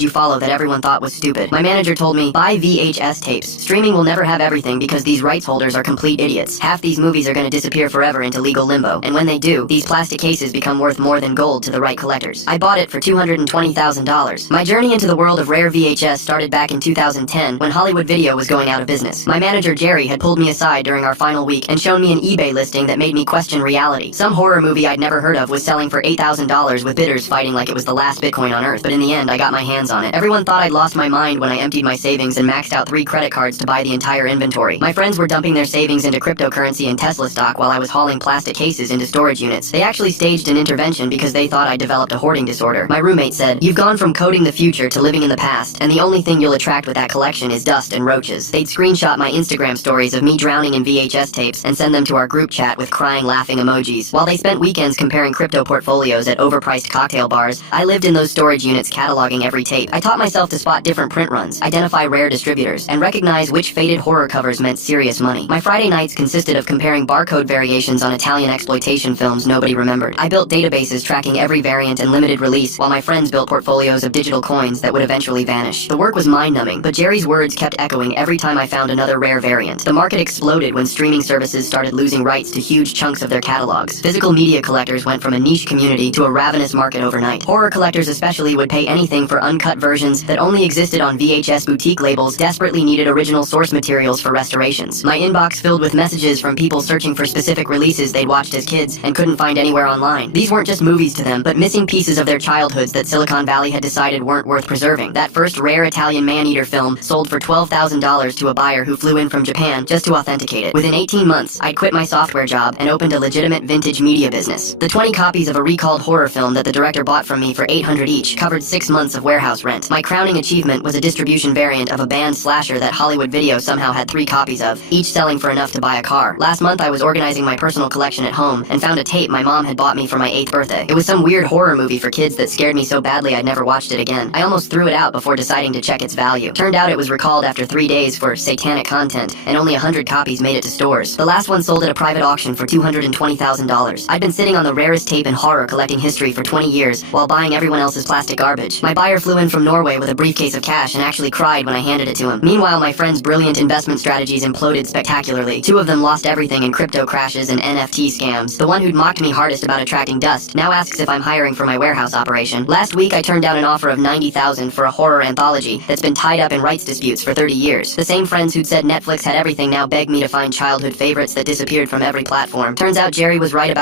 you follow that everyone thought was stupid. My manager told me, buy VHS tapes. Streaming will never have everything because these rights holders are complete idiots. Half these movies are gonna disappear forever into legal limbo, and when they do, these plastic cases become worth more than gold to the right collectors. I bought it for $220,000. My journey into the world of rare VHS started back in 2010 when Hollywood Video was going out of business. My manager Jerry had pulled me aside during our final week and shown me an eBay listing that made me question reality. Some horror movie I'd never heard of was selling for $8,000 with bidders fighting like it was the last Bitcoin on earth, but in the end I got my hands on it. Everyone thought I'd lost my mind when I emptied my savings and maxed out 3 credit cards to buy the entire inventory. My friends were dumping their savings into cryptocurrency and Tesla stock while I was hauling plastic cases into storage units. They actually staged an intervention because they thought I developed a hoarding disorder. My roommate said, "You've gone from coding the future to living in the past, and the only thing you'll attract with that collection is dust and roaches." They'd screenshot my Instagram stories of me drowning in VHS tapes and send them to our group chat with crying laughing emojis. While they spent weekends comparing crypto portfolios at overpriced cocktail bars, I lived in those storage units cataloging every tape. I taught myself to spot different print runs, identify rare distributors, and recognize which faded horror covers meant serious money. My Friday nights consisted of comparing barcode variations on Italian exploitation films nobody remembered. I built databases tracking every variant and limited release, while my friends built portfolios of digital coins that would eventually vanish. The work was mind-numbing, but Jerry's words kept echoing every time I found another rare variant. The market exploded when streaming services started losing rights to huge chunks of their catalogs. Physical media collectors went from a niche community to a ravenous market overnight. Horror collectors especially would pay anything for uncut versions that only existed on VHS boutique labels desperately needed original source materials for restorations. My inbox filled with messages from people searching for specific releases they'd watched as kids and couldn't find anywhere online. These weren't just movies to them, but missing pieces of their childhoods that Silicon Valley had decided weren't worth preserving. That first rare Italian man-eater film sold for $12,000 to a buyer who flew in from Japan just to authenticate it. Within 18 months, I'd quit my software job and opened a legitimate vintage media business. The 20 copies of a recalled horror film that the director bought from me for $800 each covered 6 months of warehouse rent. My crowning achievement was a distribution variant of a banned slasher that Hollywood Video somehow had 3 copies of, each selling for enough to buy a car. Last month I was organizing my personal collection at home and found a tape my mom had bought me for my 8th birthday. It was some weird horror movie for kids that scared me so badly I'd never watched it again. I almost threw it out before deciding to check its value. Turned out it was recalled after 3 days for satanic content, and only 100 copies made it to stores. The last one sold at a private auction for $220,000. I'd been sitting on the rarest tape in horror collecting history for 20 years while buying everyone else's plastic garbage. My buyer flew in from Norway with a briefcase of cash and actually cried when I handed it to him. Meanwhile, my friend's brilliant investment strategies imploded spectacularly. 2 of them lost everything in crypto crashes and NFT scams. The one who'd mocked me hardest about attracting dust now asks if I'm hiring for my warehouse operation. Last week, I turned down an offer of $90,000 for a horror anthology that's been tied up in rights disputes for 30 years. The same friends who'd said Netflix had everything now beg me to find childhood favorites that disappeared from every platform. Turns out Jerry was right about